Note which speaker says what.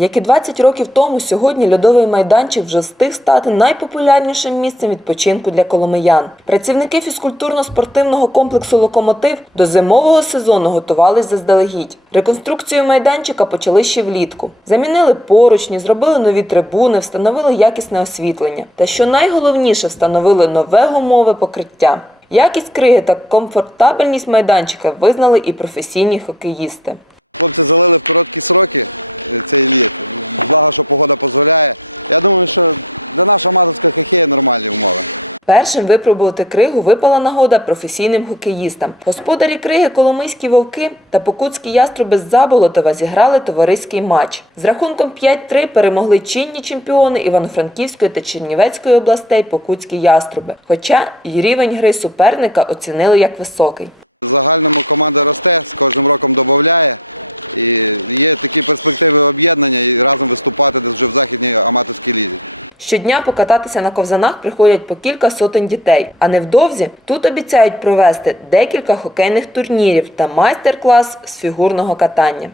Speaker 1: Як і 20 років тому, сьогодні льодовий майданчик вже встиг стати найпопулярнішим місцем відпочинку для коломиян. Працівники фізкультурно-спортивного комплексу Локомотив до зимового сезону готувались заздалегідь. Реконструкцію майданчика почали ще влітку. Замінили поручні, зробили нові трибуни, встановили якісне освітлення. Та що найголовніше, встановили нове гумове покриття. Якість криги та комфортабельність майданчика визнали і професійні хокеїсти. Першим випробувати кригу випала нагода професійним хокеїстам. Господарі криги Коломийські вовки та Покутські яструби з Заболотова зіграли товариський матч. З рахунком 5-3 перемогли чинні чемпіони Івано-Франківської та Чернівецької областей Покутські яструби. Хоча й рівень гри суперника оцінили як високий. Щодня покататися на ковзанах приходять по кілька сотень дітей, а невдовзі тут обіцяють провести декілька хокейних турнірів та майстер-клас з фігурного катання.